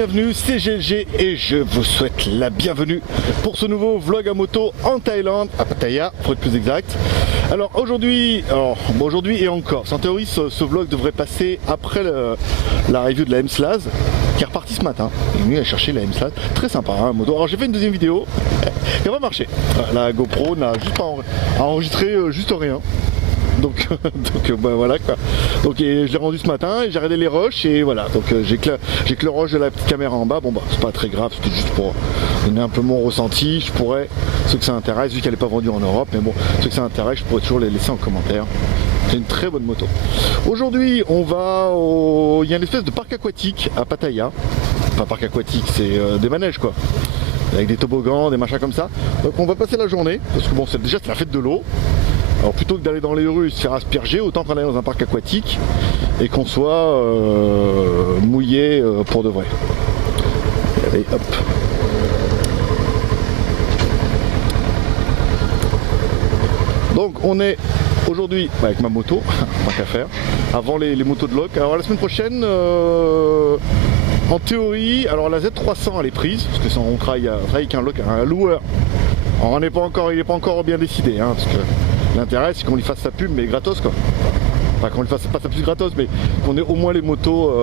bienvenue, c'est GLG et je vous souhaite la bienvenue pour ce nouveau vlog à moto en Thaïlande, à Pattaya pour être plus exact. Alors aujourd'hui et en Corse, en théorie ce vlog devrait passer après la review de la M-Slaz qui est repartie ce matin. Il est venu à chercher la M-Slaz, très sympa hein, moto. Alors j'ai fait une deuxième vidéo qui n'a pas marché. La GoPro n'a juste pas enregistré juste rien. Donc bah, voilà quoi. Donc je l'ai rendu ce matin et j'ai regardé les rushs et voilà. Donc j'ai que le rush de la petite caméra en bas. Bon bah c'est pas très grave, c'était juste pour donner un peu mon ressenti. Je pourrais, ceux que ça intéresse, vu qu'elle n'est pas vendue en Europe, mais bon, ceux que ça intéresse, je pourrais toujours les laisser en commentaire. C'est une très bonne moto. Aujourd'hui on va il y a une espèce de parc aquatique à Pattaya. Enfin parc aquatique, c'est des manèges quoi. Avec des toboggans, des machins comme ça. Donc on va passer la journée, parce que bon c'est la fête de l'eau. Alors plutôt que d'aller dans les rues et se faire asperger, autant qu'on aille dans un parc aquatique et qu'on soit mouillé pour de vrai. Allez hop. Donc on est aujourd'hui avec ma moto, pas qu'à faire, avant les motos de loc. Alors la semaine prochaine, en théorie, alors la Z300 elle est prise, parce que on travaille avec un loueur. Alors il n'est pas encore bien décidé, hein, parce que l'intérêt c'est qu'on lui fasse sa pub mais gratos quoi. Enfin qu'on lui fasse pas sa pub gratos mais qu'on ait au moins les motos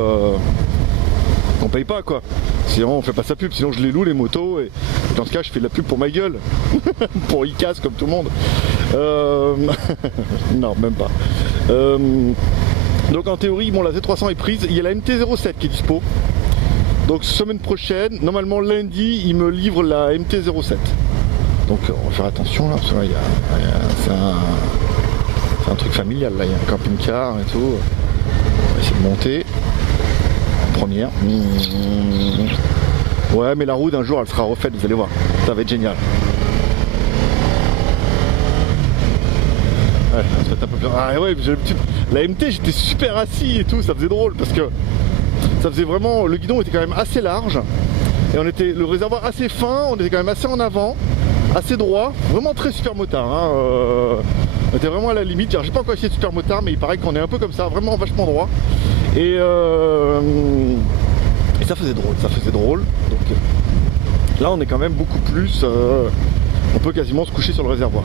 qu'on paye pas quoi. Sinon on fait pas sa pub, sinon je les loue les motos et dans ce cas je fais de la pub pour ma gueule. Pour ICAS comme tout le monde. Non même pas. Donc en théorie bon la Z300 est prise, il y a la MT-07 qui est dispo. Donc semaine prochaine, normalement lundi il me livre la MT-07. Donc on va faire attention là, parce que là, c'est un truc familial là, il y a un camping-car et tout. On va essayer de monter en première. Ouais mais la route un jour elle sera refaite, vous allez voir, ça va être génial. Ouais, ça va être un peu plus... Ah ouais, j'ai l'habitude. La MT j'étais super assis et tout, ça faisait drôle parce que ça faisait vraiment, le guidon était quand même assez large et on était le réservoir assez fin, on était quand même assez en avant. Assez droit, vraiment très super motard hein, on était vraiment à la limite. Alors j'ai pas encore essayé de super motard mais il paraît qu'on est un peu comme ça, vraiment vachement droit et ça faisait drôle, donc là on est quand même beaucoup plus on peut quasiment se coucher sur le réservoir.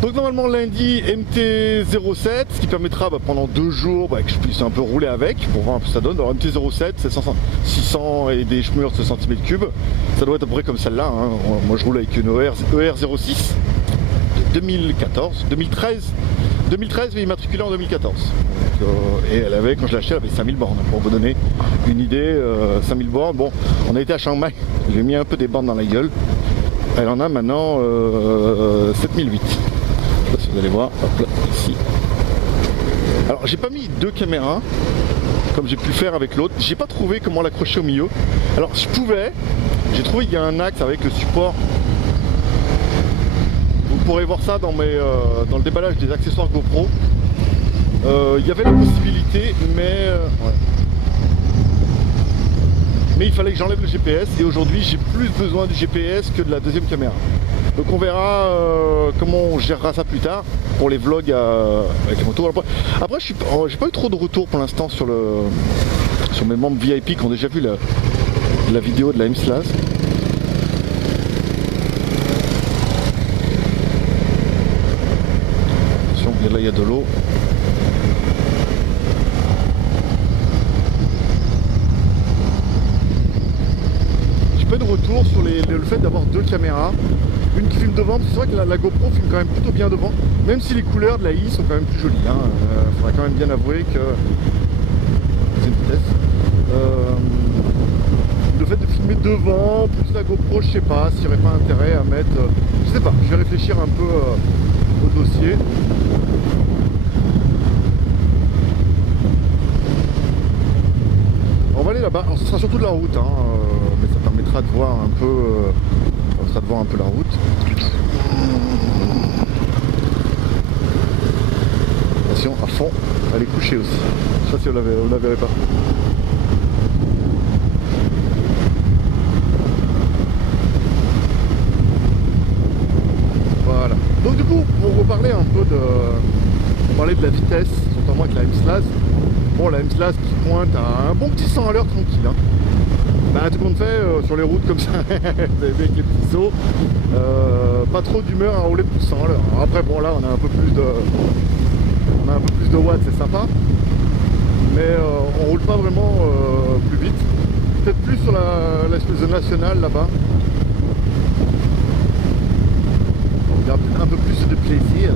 Donc normalement lundi MT-07, ce qui permettra pendant 2 jours que je puisse un peu rouler avec pour voir un peu ce que ça donne. Alors MT-07 c'est 600 et des schmurs de cm3, ça doit être à peu près comme celle-là hein. Moi je roule avec une ER06 de 2013 mais immatriculée en 2014. Donc, et elle avait, quand je l'ai acheté, elle avait 5000 bornes, pour vous donner une idée, 5000 bornes. Bon, on a été à Chiang Mai, j'ai mis un peu des bornes dans la gueule. Elle en a maintenant 7008. Si vous allez voir, hop là, ici. Alors j'ai pas mis 2 caméras comme j'ai pu faire avec l'autre. J'ai pas trouvé comment l'accrocher au milieu. Alors je pouvais, j'ai trouvé qu'il y a un axe avec le support. Vous pourrez voir ça dans dans le déballage des accessoires GoPro. Il y avait la possibilité, mais ouais. Mais il fallait que j'enlève le GPS et aujourd'hui j'ai plus besoin du GPS que de la deuxième caméra. Donc on verra comment on gérera ça plus tard pour les vlogs avec les motos. Après j'ai pas eu trop de retours pour l'instant sur mes membres VIP qui ont déjà vu la vidéo de la M-Slaz. Attention, là il y a de l'eau. Pas de retour sur le fait d'avoir 2 caméras, une qui filme devant, c'est vrai que la GoPro filme quand même plutôt bien devant, même si les couleurs de la I sont quand même plus jolies, hein. Faudra quand même bien avouer que c'est une vitesse. Le fait de filmer devant, plus la GoPro, je sais pas s'il n'y aurait pas intérêt à mettre, je sais pas, je vais réfléchir un peu au dossier. On va aller là-bas, alors ce sera surtout de la route, hein, mais ça permettra de voir un peu, la route. Attention, à fond, elle est couchée aussi. Je sais pas si on la verrait pas. Voilà. Donc du coup, pour reparler un peu de la vitesse, notamment avec la M-Slaz. Bon, la M-Slaz qui pointe à un bon petit 100 à l'heure tranquille. Hein. Bah, tout compte fait, sur les routes comme ça, avec les petits sauts, pas trop d'humeur à rouler plus 100 à l'heure. Après, bon, là, on a un peu plus de watts, c'est sympa, mais on roule pas vraiment plus vite. Peut-être plus sur l'espèce de nationale là-bas. Il y a peut-être un peu plus de plaisir.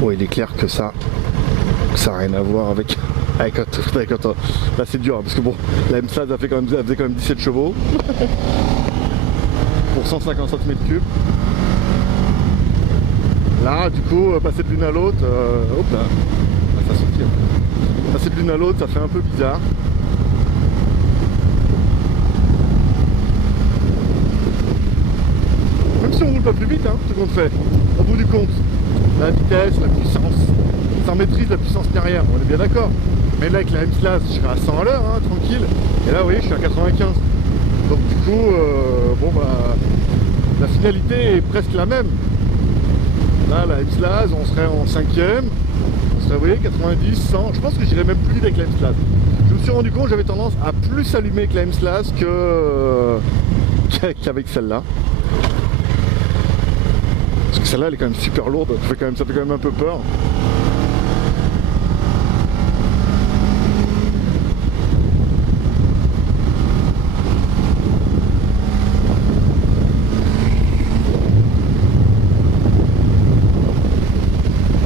Bon, il est clair que ça n'a rien à voir avec là c'est dur, hein, parce que bon, la M-Slaz elle faisait quand même 17 chevaux pour 150 cm3. Là, du coup, passer de l'une à l'autre, hop là, ça sortit. Passer de l'une à l'autre, ça fait un peu bizarre. Même si on roule pas plus vite, hein, tout compte fait, au bout du compte. La vitesse, la puissance, sans maîtrise la puissance derrière, on est bien d'accord. Mais là avec la M-Slaz, je serai à 100 à l'heure, hein, tranquille. Et là, vous voyez, je suis à 95. Donc du coup, bon bah, la finalité est presque la même. Là, la M-Slaz, on serait en 5e, on serait, vous voyez, 90, 100. Je pense que j'irais même plus vite avec la M-Slaz. Je me suis rendu compte que j'avais tendance à plus allumer avec la M-Slaz qu'avec celle-là. Parce que celle-là elle est quand même super lourde, ça fait quand même un peu peur.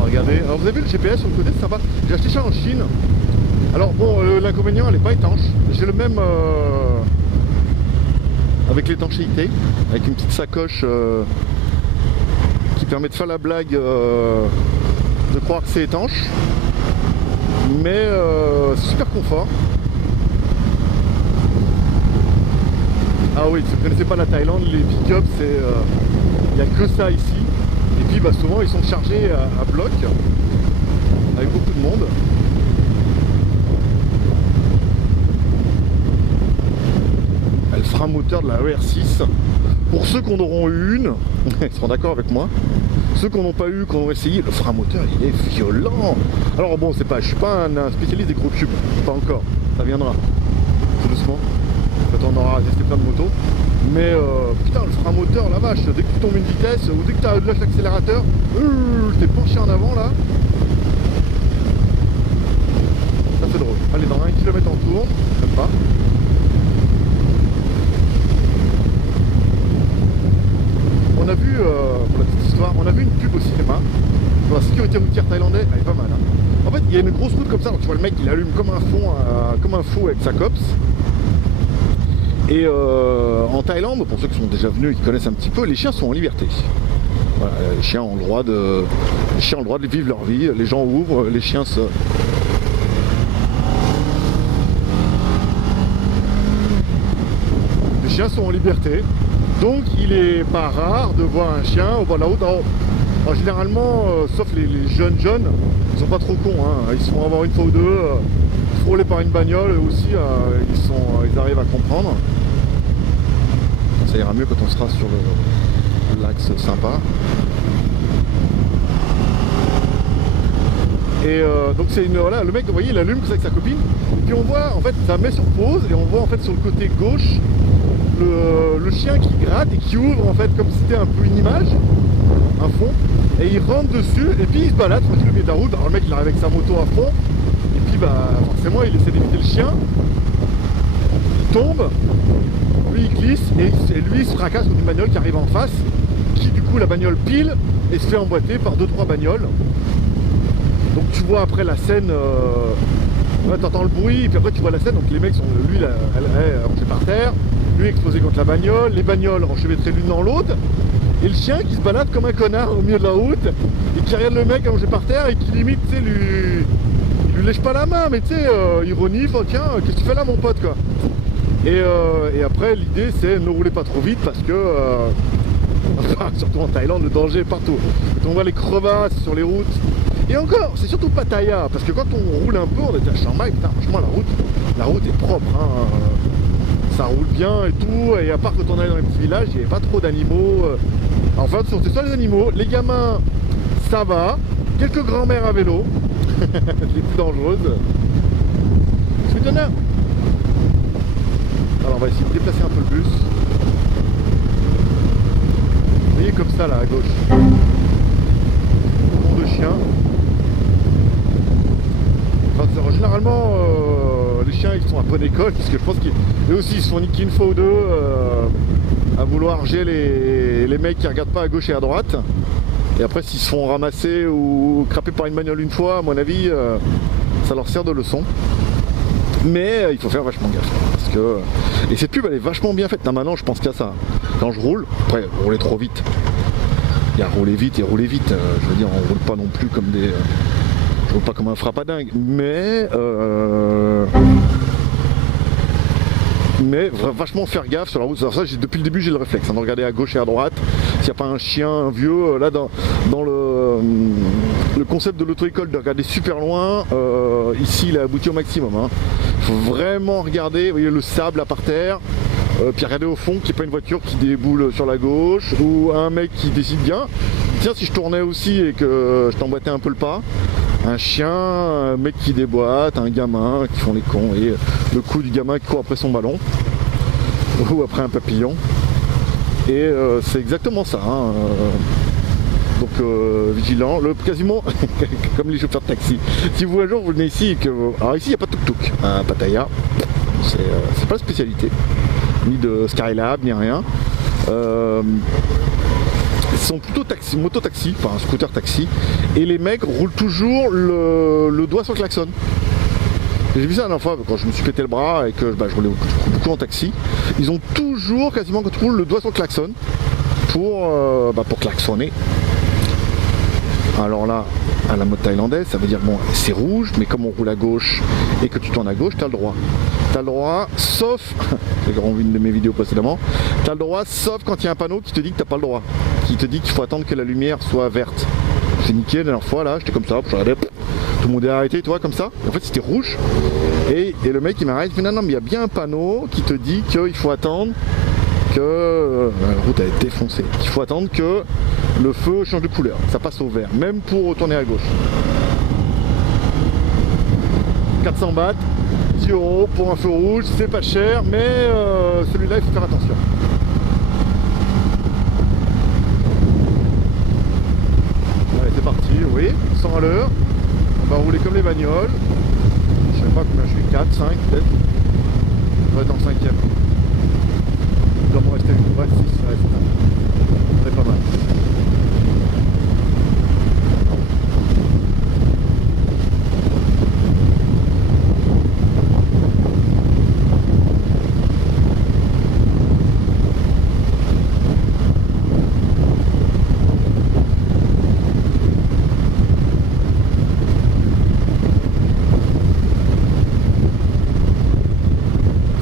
Regardez, alors vous avez vu le GPS sur le côté, c'est sympa. J'ai acheté ça en Chine. Alors bon, l'inconvénient elle n'est pas étanche. J'ai le même avec l'étanchéité, avec une petite sacoche qui permet de faire la blague de croire que c'est étanche, mais c'est super confort. Ah oui, si vous ne connaissez pas la Thaïlande, les pick-up, il n'y a que ça ici. Et puis bah, souvent ils sont chargés à bloc avec beaucoup de monde. Elle fera un moteur de la ER6. Pour ceux qui en auront eu une, ils seront d'accord avec moi. Ceux qui n'en ont pas eu, qui ont essayé, le frein moteur il est violent. Alors bon, c'est pas, je suis pas un spécialiste des gros cubes, pas encore, ça viendra. Tout doucement, quand on aura testé plein de motos. Mais putain, le frein moteur, la vache, dès que tu tombes une vitesse ou dès que tu lâches l'accélérateur, t'es penché en avant là. Ça fait drôle. Allez, dans 1 km en tour, comme pas. On a vu, pour la petite histoire, on a vu une pub au cinéma pour la sécurité routière thaïlandaise, elle est pas mal. Hein. En fait, il y a une grosse route comme ça, donc tu vois le mec il allume comme un fou avec sa cops. Et en Thaïlande, pour ceux qui sont déjà venus et qui connaissent un petit peu, les chiens sont en liberté. Voilà, les chiens ont le droit de vivre leur vie, les gens ouvrent, les chiens se... Les chiens sont en liberté. Donc il est pas rare de voir un chien au bord de la route. Alors, généralement, sauf les jeunes, ils sont pas trop cons, hein. Ils se font avoir une fois ou deux, frôlés par une bagnole, eux aussi, ils arrivent à comprendre. Ça ira mieux quand on sera sur l'axe sympa. Et donc c'est une, voilà, le mec, vous voyez, il allume avec sa copine. Et puis on voit, en fait, ça met sur pause et on voit en fait sur le côté gauche le chien qui gratte et qui ouvre en fait comme si c'était un peu une image, un fond, et il rentre dessus et puis il se balade tranquille au milieu de la route. Alors le mec il arrive avec sa moto à fond et puis bah forcément il essaie d'éviter le chien, il tombe, lui il glisse et lui il se fracasse contre une bagnole qui arrive en face, qui du coup la bagnole pile et se fait emboîter par 2-3 bagnoles. Donc tu vois après la scène, t'entends le bruit et puis après tu vois la scène, donc les mecs sont, lui elle est rangé par terre, lui explosé contre la bagnole, les bagnoles enchevêtrées l'une dans l'autre, Et le chien qui se balade comme un connard au milieu de la route et qui regarde le mec allongé par terre et qui limite, tu sais, il lui lèche pas la main, mais tu sais, ironie, enfin, tiens, qu'est-ce que tu fais là mon pote quoi. Et après l'idée c'est ne roulez pas trop vite parce que surtout en Thaïlande le danger est partout. Quand on voit les crevasses sur les routes, et encore c'est surtout Pattaya, parce que quand on roule un peu on était à Chiang Mai, putain franchement la route est propre hein. Ça roule bien et tout, et à part quand on allait dans les petits villages il n'y avait pas trop d'animaux. Enfin c'est soit les animaux, les gamins ça va, quelques grands-mères à vélo, les plus dangereuses. Je suis honneur. Alors on va essayer de déplacer un peu le bus. Vous voyez comme ça là à gauche. Monde de chiens. Enfin, généralement les chiens ils sont un peu d'école parce que je pense qu'eux aussi ils se font niquer une fois ou deux à vouloir geler les mecs qui regardent pas à gauche et à droite. Et après s'ils se font ramasser ou crapper par une bagnole une fois, à mon avis ça leur sert de leçon. Mais il faut faire vachement gaffe parce que et cette pub elle est vachement bien faite. Maintenant je pense qu'à ça. Quand je roule, après rouler trop vite. Il y a rouler vite et rouler vite. Je veux dire on roule pas non plus comme des. Je roule pas comme un frappadingue. Mais vachement faire gaffe sur la route. Alors ça, depuis le début j'ai le réflexe de regarder à gauche et à droite s'il n'y a pas un chien, un vieux là dans le concept de l'auto-école de regarder super loin. Ici il est abouti au maximum hein. Il faut vraiment regarder, vous voyez le sable là par terre, puis regarder au fond qu'il n'y ait pas une voiture qui déboule sur la gauche ou un mec qui décide bien tiens si je tournais aussi et que je t'emboîtais un peu le pas, un chien, un mec qui déboîte, un gamin qui font les cons, et le coup du gamin qui court après son ballon ou après un papillon. Et c'est exactement ça hein. Donc vigilant, quasiment comme les chauffeurs de taxi. Si vous un jour vous venez ici et que alors ici il n'y a pas de tuk-tuk à Pattaya, c'est pas la spécialité ni de Skylab ni rien. Ils sont plutôt moto-taxi, enfin scooter taxi, et les mecs roulent toujours le doigt sur le klaxon. J'ai vu ça la dernière fois quand je me suis pété le bras et que je roulais beaucoup en taxi. Ils ont toujours, quasiment quand tu roules, le doigt sur le klaxon pour klaxonner. Alors là, à la mode thaïlandaise, ça veut dire bon, c'est rouge, mais comme on roule à gauche et que tu tournes à gauche, t'as le droit. T'as le droit, sauf, j'ai vu une de mes vidéos précédemment, t'as le droit sauf quand il y a un panneau qui te dit que t'as pas le droit, qui te dit qu'il faut attendre que la lumière soit verte. J'ai niqué la dernière fois là, j'étais comme ça, je regardais, tout le monde est arrêté, tu vois, comme ça. Et en fait c'était rouge, et le mec il m'arrête, il me dit non mais il y a bien un panneau qui te dit qu'il faut attendre que la route elle est défoncée, qu'il faut attendre que le feu change de couleur, ça passe au vert, même pour retourner à gauche. 400 bahts, 10 € pour un feu rouge, c'est pas cher, mais celui-là il faut faire attention. Allez c'est parti, oui, 100 à l'heure, on va rouler comme les bagnoles, je sais pas combien je suis, 4, 5 peut-être, on va être en 5ème. Il doit me rester 6, ça reste. C'est pas mal.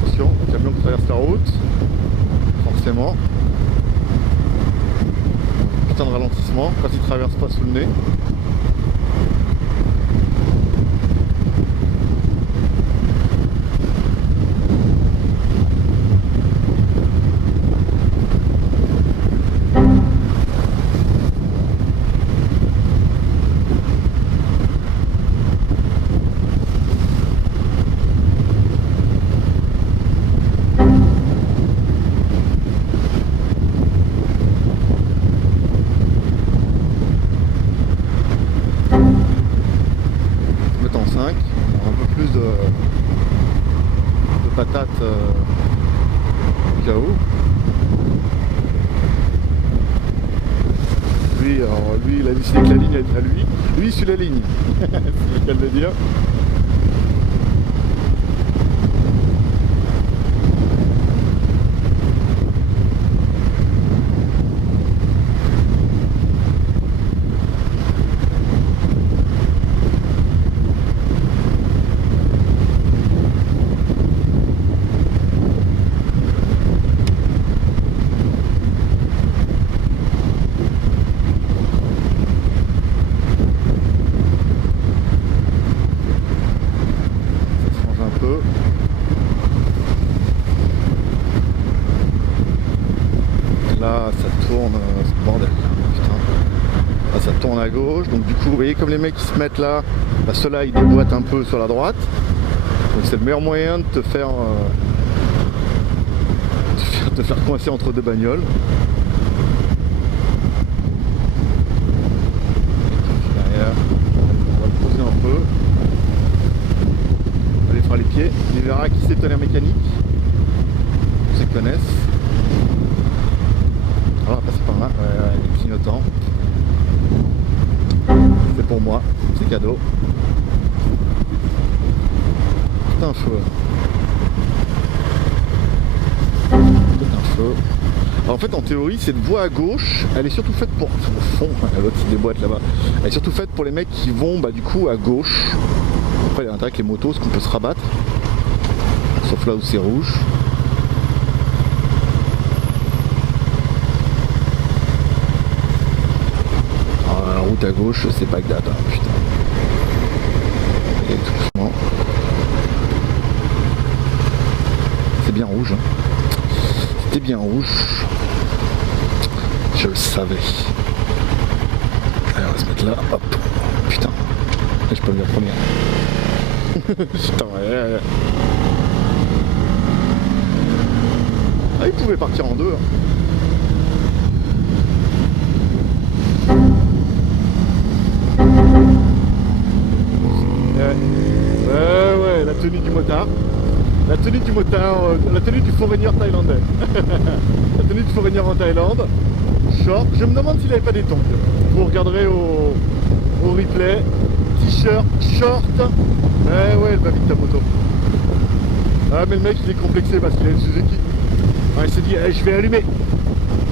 Attention, camion qui traverse la route. Forcément. Putain de ralentissement quand il traverse pas sous le nez. Patates au cas où. Lui, il a décidé que la ligne est à lui. Lui, il suit la ligne. C'est le cas de le dire. peu. Là ça tourne, c'est bordel, putain. Là ça tourne à gauche, donc du coup vous voyez comme les mecs qui se mettent là, bah, ceux-là ils déboîtent un peu sur la droite. Donc c'est le meilleur moyen de te faire coincer entre deux bagnoles. Derrière, on va le poser un peu. On lui fera les pieds. Il verra qui c'est tonnerre mécanique. Ceux qui connaissent. Alors on va passer par là, les clignotants. C'est pour moi, c'est cadeau. Putain feu. Alors en fait en théorie cette voie à gauche elle est surtout faite pour au fond, l'autre c'est des boîtes là-bas, elle est surtout faite pour les mecs qui vont bah, du coup à gauche. Après il y a l'intérêt avec les motos parce qu'on peut se rabattre, sauf là où c'est rouge. Alors, la route à gauche c'est Bagdad, hein, putain. Et tout doucement. C'est bien rouge, hein. C'était bien rouge. Je le savais. Allez, on va se mettre là. Hop. Putain. Là, je peux le dire première. Putain, ouais. Ah, il pouvait partir en deux. Hein. Ouais, la tenue du motard. La tenue du motard, la tenue du foragneur thaïlandais. La tenue du foragneur en Thaïlande. Short. Je me demande s'il avait pas des tongs. Vous regarderez au replay. T-shirt, short. Ouais, elle va vite ta moto. Ah mais le mec il est complexé parce qu'il a une Suzuki. Ouais, il s'est dit je vais allumer.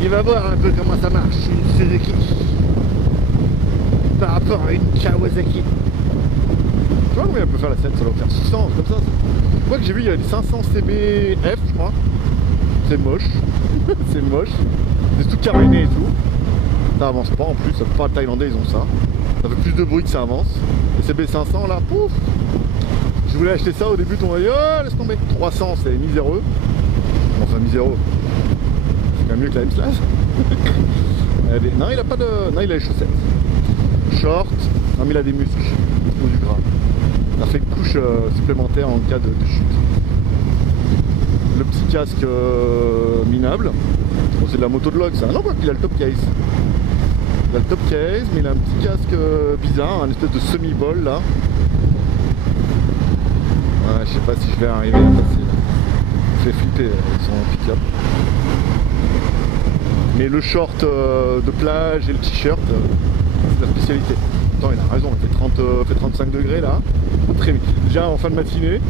Il va voir un peu comment ça marche une Suzuki. Par rapport à une Kawasaki. Tu vois combien elle peut faire la scène? Ça doit faire 600 comme ça. Je crois que j'ai vu il y a des 500 CBF je crois. C'est moche. C'est moche. C'est tout caréné et tout. Ça avance pas en plus, la plupart des Thaïlandais ils ont ça. Ça fait plus de bruit que ça avance. Les CB500 là, pouf. Je voulais acheter ça au début, on m'a dit oh laisse tomber. 300 c'est miséreux. Enfin miséreux. C'est quand même mieux que la M-Slash. Non il a pas de. Non il a les chaussettes. Short. Non mais il a des muscles. Ou du gras. Ça fait une couche supplémentaire en cas de chute. Le petit casque minable. Bon, c'est de la moto de log ça. Non, il a le top case. Il a le top case, mais il a un petit casque bizarre, un espèce de semi-bol là. Ouais, je sais pas si je vais arriver à passer. Il fait flipper son pick-up. Mais le short de plage et le t-shirt, c'est la spécialité. Attends, il a raison, il fait 35 degrés là. Très vite. Déjà en fin de matinée.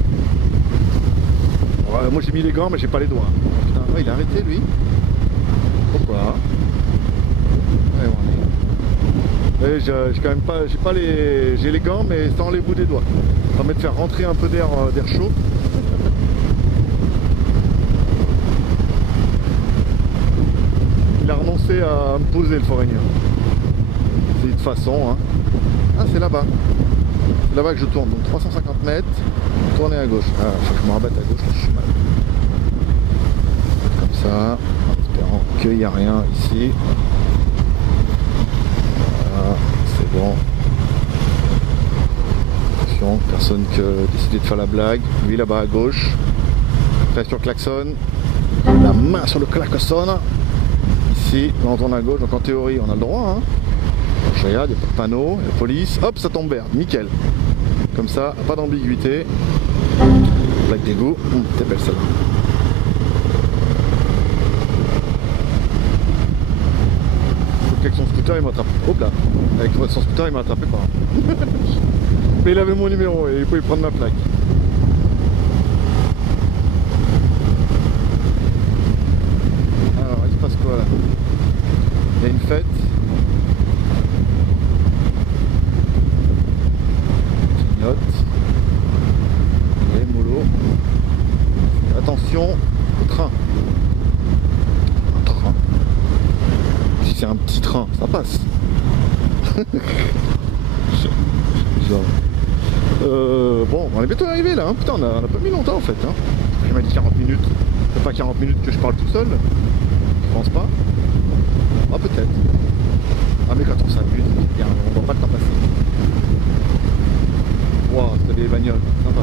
Ouais, moi j'ai mis les gants mais j'ai pas les doigts. Putain, ouais, il a arrêté lui. Pourquoi? Ouais, j'ai quand même pas. J'ai pas les. J'ai les gants mais sans les bouts des doigts. Ça permet de faire rentrer un peu d'air chaud. Il a renoncé à me poser le foragneur. C'est de façon, hein. Ah c'est là-bas. C'est là-bas que je tourne, donc 350 mètres, tourner à gauche. Ah, faut que je me rabatte à gauche, là je suis mal. Comme ça, en espérant qu'il n'y a rien ici. Voilà, c'est bon. Attention, personne qui a décidé de faire la blague. Lui là-bas à gauche. Reste sur le klaxon. La main sur le klaxon. Ici, là on tourne à gauche, donc en théorie on a le droit. Hein. Je regarde, il n'y a pas de panneau, la police, hop, ça tombe vert, nickel. Comme ça, pas d'ambiguïté. Plaque d'égout, t'es belle celle-là. Avec son scooter, il m'a attrapé. Hop là, avec son scooter, il m'a attrapé par là. Mais il avait mon numéro et il pouvait prendre ma plaque. Alors, il se passe quoi là? Il y a une fête. Et mollo. Attention au train. Un train. Si c'est un petit train, ça passe. Genre. Bon, on est bientôt arrivé là, hein. Putain, on a pas mis longtemps en fait. Hein. Il m'a dit 40 minutes. C'est pas 40 minutes que je parle tout seul. Je pense pas. Ah, peut-être. Ah, mais quand on s'amuse, on voit pas le temps passer. Waouh, c'est des bagnoles, sympa.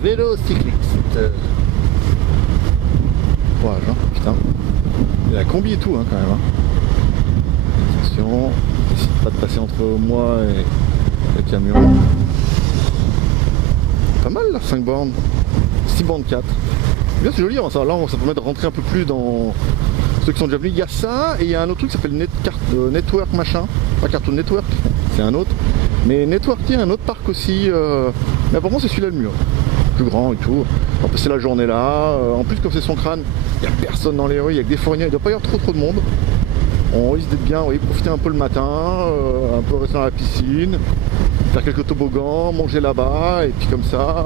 Vélo cycliste. Courage, hein, putain. Il y a la combi et tout, hein, quand même. Hein. Attention, n'hésite pas de passer entre moi et le camion. Pas mal là, 5 bornes. 6 bornes 4. Bien, c'est joli, hein, ça. Là, ça permet de rentrer un peu plus dans ceux qui sont déjà venus. Il y a ça et il y a un autre truc qui s'appelle Network machin. Pas Cartoon Network, c'est un autre. Mais Network, il y a un autre parc aussi. Mais apparemment, c'est celui-là le mieux. Plus grand et tout. On va passer la journée là. En plus, comme c'est son crâne, il n'y a personne dans les rues, il y a que des fourniers, il ne doit pas y avoir trop de monde. On risque d'être bien, oui, profiter un peu le matin, un peu rester dans la piscine, faire quelques toboggans, manger là-bas, et puis comme ça,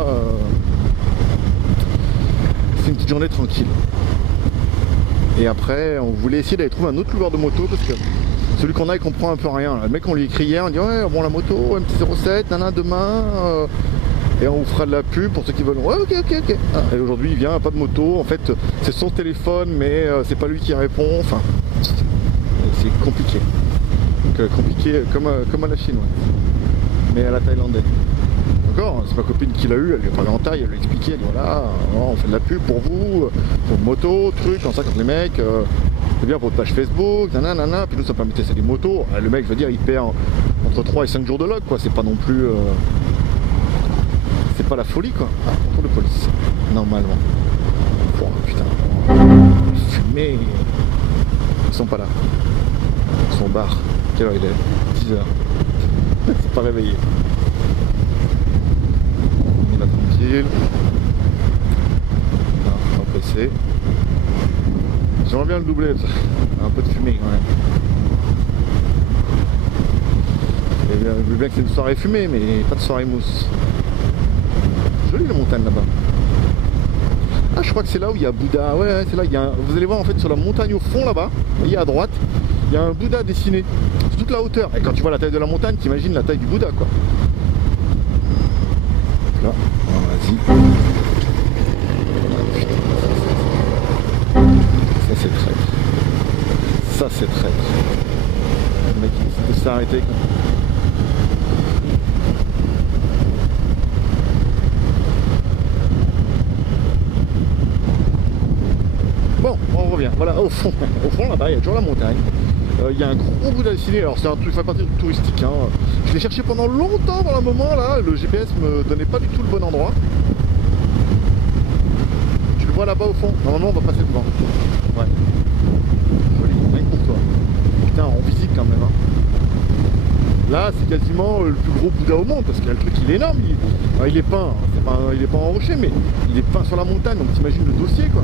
c'est une petite journée tranquille. Et après, on voulait essayer d'aller trouver un autre loueur de moto, parce que celui qu'on a, il comprend un peu rien. Le mec, on lui écrit hier, on dit ouais, bon, la moto, MT-07, nana, demain. Et on vous fera de la pub pour ceux qui veulent. Ouais, ok. Et aujourd'hui, il vient, pas de moto. En fait, c'est son téléphone, mais c'est pas lui qui répond. Enfin, c'est compliqué. Donc, compliqué comme à la chinoise. Mais à la thaïlandaise. D'accord, c'est ma copine qui l'a eu, elle lui a parlé en taille, elle lui a expliqué, elle dit voilà, on fait de la pub pour vous, pour moto, truc, comme ça, quand les mecs, c'est bien pour votre page Facebook, nanana, puis nous ça permet de tester des motos. Le mec, je veux dire, il perd entre 3 et 5 jours de log, quoi, c'est pas non plus. C'est pas la folie quoi. Ah, contrôle de police. Normalement. Oh putain. Fumé. Ils sont pas là. Ils sont au bar. Quelle heure il est? 10h. C'est pas réveillé. Il va tranquille. Non, pas pressé. J'aimerais bien le doubler. Un peu de fumée quand même. Je veux bien que c'est une soirée fumée, mais pas de soirée mousse. Jolie la montagne là-bas. Ah, je crois que c'est là où il y a Bouddha. Ouais, c'est là. Vous allez voir en fait sur la montagne au fond là-bas, vous voyez à droite, il y a un Bouddha dessiné. C'est toute la hauteur. Et quand tu vois la taille de la montagne, t'imagines la taille du Bouddha quoi. Là, vas-y. Ça c'est traître. Ça c'est traître. Le mec il décide de s'arrêter quoi. Bon, on revient. Voilà, au fond là-bas, il y a toujours la montagne. Il y a un gros bout dessiné. Alors, c'est un truc, ça fait partie du touristique. Hein. Je l'ai cherché pendant longtemps dans un moment là. Le GPS me donnait pas du tout le bon endroit. Tu le vois là-bas au fond. Normalement, on va passer devant. Ouais. Joli, rien que pour toi. Putain, on visite quand même. Hein. Là, c'est quasiment le plus gros Bouddha au monde parce que le truc, il est énorme. Il est peint. Il est pas en rocher, mais il est peint sur la montagne. Donc, t'imagines le dossier quoi.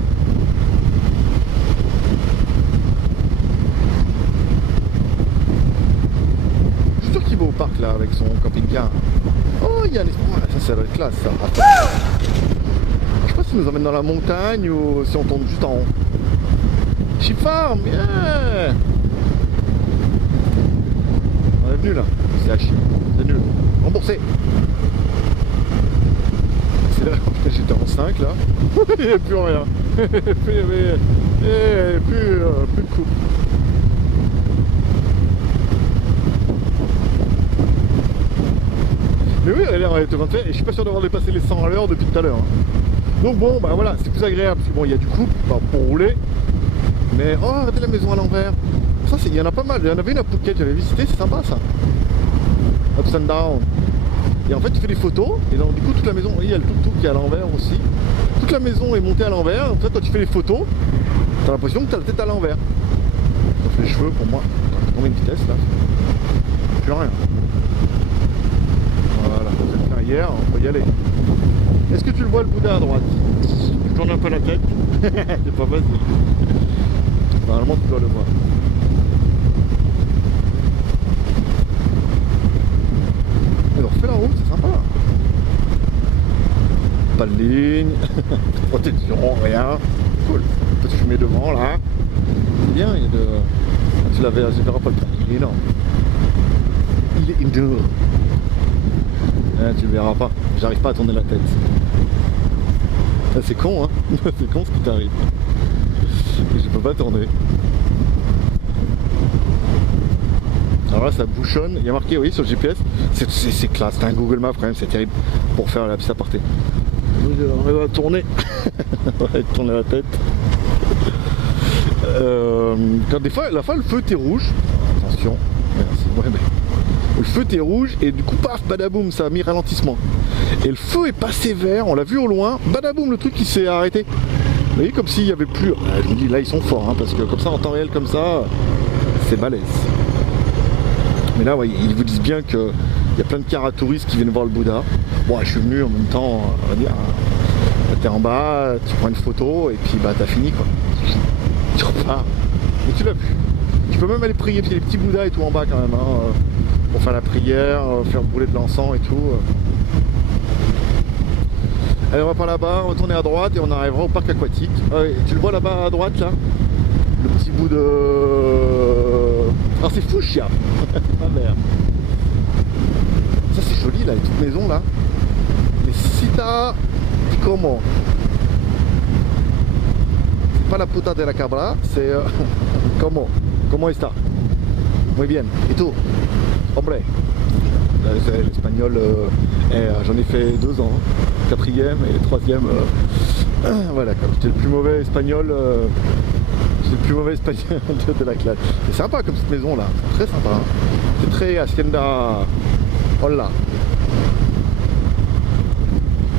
Au parc là avec son camping-car. Oh, il y a les. Oh, ça, c'est la classe ça. Attends. Je sais pas s'il nous emmène dans la montagne ou si on tombe juste en haut. Sheep Farm, yeah. On est venu là. C'est à chier. C'est nul. Remboursé. C'est là que j'étais en 5 là. Il n'y a plus rien. Il n'y a plus de coupe. Mais oui, elle est en train de faire et je suis pas sûr d'avoir dépassé les 100 à l'heure depuis tout à l'heure. Hein. Donc bon, bah voilà, c'est plus agréable. Parce que bon, il y a du couple pour rouler. Mais oh, regardez la maison à l'envers. Ça, il y en a pas mal. Il y en avait une à Phuket, j'avais visité, c'est sympa ça. Ups and down. Et en fait, tu fais des photos. Et donc, du coup, toute la maison, il y a le tuk-tuk qui est à l'envers aussi. Toute la maison est montée à l'envers. En fait, quand tu fais les photos, t'as l'impression que t'as la tête à l'envers. Sauf les cheveux pour moi. Combien de vitesse là? Plus rien. Voilà, c'est bien hier, on peut y aller. Est-ce que tu le vois le Bouddha à droite? Je tourne un peu la tête. C'est pas facile. Normalement tu dois le voir. Alors fais la route, c'est sympa. pas de ligne, protection, rien. Cool. Un peu de fumée devant là. C'est bien, il y a de... Tu l'avais, tu verras pas le temps. Il est énorme. Il est énorme. Tu le verras pas. J'arrive pas à tourner la tête. C'est con, hein. C'est con ce qui t'arrive. Et je peux pas tourner. Alors là ça bouchonne, il y a marqué oui sur le GPS, c'est classe, c'est un Google Maps quand même, c'est terrible pour faire la petite aparté. On va tourner, on va tourner la tête. Quand des fois, la fois le feu était rouge, attention, merci, ouais, mais le feu était rouge et du coup paf, badaboum, ça a mis ralentissement. Et le feu est passé vert, on l'a vu au loin, badaboum, le truc qui s'est arrêté. Vous voyez, comme s'il n'y avait plus, je me dis là ils sont forts, hein, parce que comme ça en temps réel comme ça, c'est balèze. Mais là, ouais, ils vous disent bien qu'il y a plein de cars à touristes qui viennent voir le Bouddha. Bon, je suis venu en même temps, on va dire, t'es en bas, tu prends une photo et puis bah t'as fini quoi. Tu repars. Et tu l'as vu. Tu peux même aller prier, parce qu'il y a des petits Bouddhas et tout en bas quand même, hein, pour faire la prière, faire brûler de l'encens et tout. Allez, on va par là-bas, on va tourner à droite et on arrivera au parc aquatique. Tu le vois là-bas à droite là? Le petit bout de... Alors c'est Fuchsia. Ah merde. Ça c'est joli là, les petites maisons là. Mais Cita Como. C'est pas la puta de la cabra, c'est Como. Como está? Muy bien. Et tout. Hombre. L'espagnol, j'en ai fait 2 ans. 4e et 3e. Voilà, comme j'étais le plus mauvais espagnol. C'est le plus mauvais espagnol de la classe. C'est sympa comme cette maison là, très sympa. Hein. C'est très hacienda. Hola.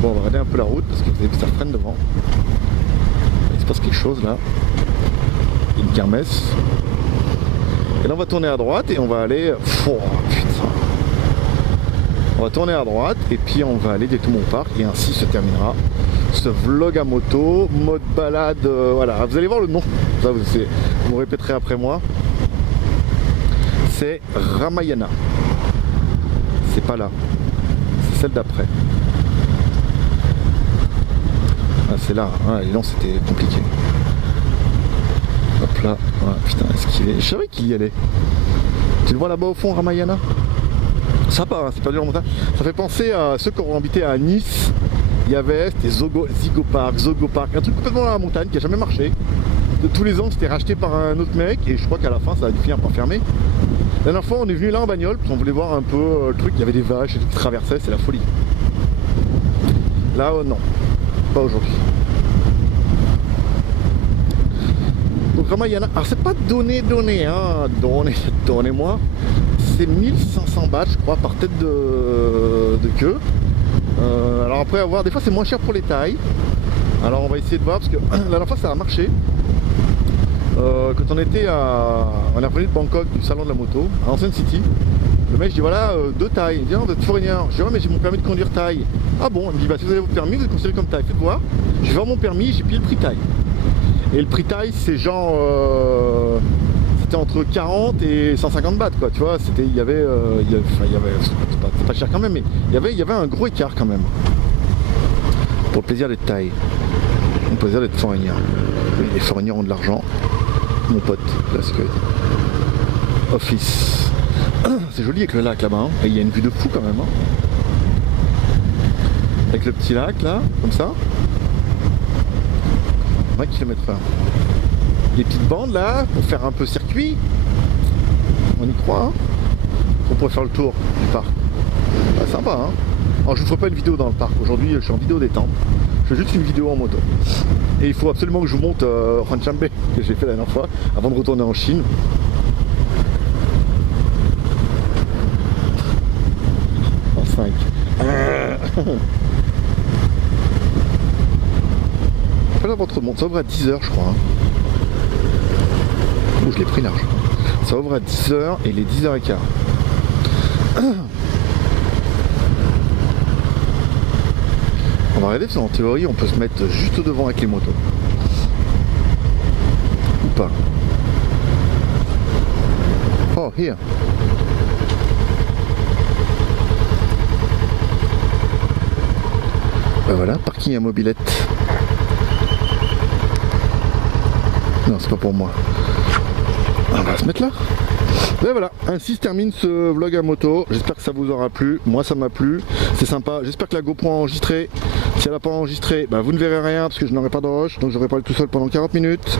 Bon, on va regarder un peu la route parce que vous avez vu ça freine devant. Il se passe quelque chose là. Il y a une kermesse. Et là on va tourner à droite et on va aller. Oh putain. On va tourner à droite et puis on va aller des tout mon parc et ainsi se terminera ce vlog à moto, mode balade, voilà, vous allez voir le nom, ça vous me répéterez après moi, c'est Ramayana, c'est pas là, c'est celle d'après, ah, c'est là, ah, et non c'était compliqué, hop là, ah, putain, esquiver, je savais qu'il y allait, tu le vois là-bas au fond Ramayana, sympa, hein, c'est pas dur en montagne, ça fait penser à ceux qui ont habité à Nice. Il y avait, c'était Zogopark, un truc complètement dans la montagne qui a jamais marché. De tous les ans, c'était racheté par un autre mec et je crois qu'à la fin, ça a dû finir par fermer. La dernière fois, on est venu là en bagnole, parce qu'on voulait voir un peu le truc, il y avait des vaches et tout qui traversaient, c'est la folie. Là, non, pas aujourd'hui. Donc Ramayana, alors c'est pas donné, hein, donnez-moi, c'est 1500 bahts, je crois, par tête de queue. Alors après, à voir, des fois c'est moins cher pour les tailles. Alors on va essayer de voir parce que la dernière fois ça a marché. Quand on est revenu de Bangkok du salon de la moto à Ancient City, le mec je dis voilà 2 tailles. Il me dit vous êtes foreigner. Je dis ouais mais j'ai mon permis de conduire taille. Ah bon, il me dit bah si vous avez votre permis vous êtes considéré comme taille. Faites voir. Je vais voir mon permis, j'ai payé le prix taille. Et le prix taille c'est genre c'était entre 40 et 150 bahts quoi, tu vois, c'était il y avait c'est pas cher quand même, mais il y avait un gros écart quand même. Pour le plaisir d'être taille, pour le plaisir d'être foreigner. Les foreigners ont de l'argent, mon pote, parce que office. C'est joli avec le lac là-bas, hein. Et il y a une vue de fou quand même. Hein. Avec le petit lac là, comme ça. 20 km/h. Les petites bandes là, pour faire un peu circuit. On y croit, hein. On pourrait faire le tour du parc. Ah, sympa, hein. Alors je ne ferai pas une vidéo dans le parc. Aujourd'hui, je suis en vidéo détente. Je fais juste une vidéo en moto. Et il faut absolument que je vous monte Huanchambe, que j'ai fait la dernière fois, avant de retourner en Chine. En 5. Pas là trop de monde. Ça ouvre à 10h, je crois. Hein. Oh, je l'ai pris large. Ça ouvre à 10h et il est 10h15. On va regarder si en théorie on peut se mettre juste devant avec les motos. Ou pas. Oh, here. Ben voilà. voilà, parking à mobilette. Non, c'est pas pour moi. On va se mettre là. Et voilà, ainsi se termine ce vlog à moto. J'espère que ça vous aura plu. Moi, ça m'a plu. C'est sympa. J'espère que la GoPro a enregistré. Si elle n'a pas enregistré, bah, vous ne verrez rien parce que je n'aurai pas de rush. Donc, j'aurai parlé tout seul pendant 40 minutes.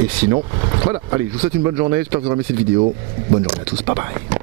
Et sinon, voilà. Allez, je vous souhaite une bonne journée. J'espère que vous aurez aimé cette vidéo. Bonne journée à tous. Bye bye.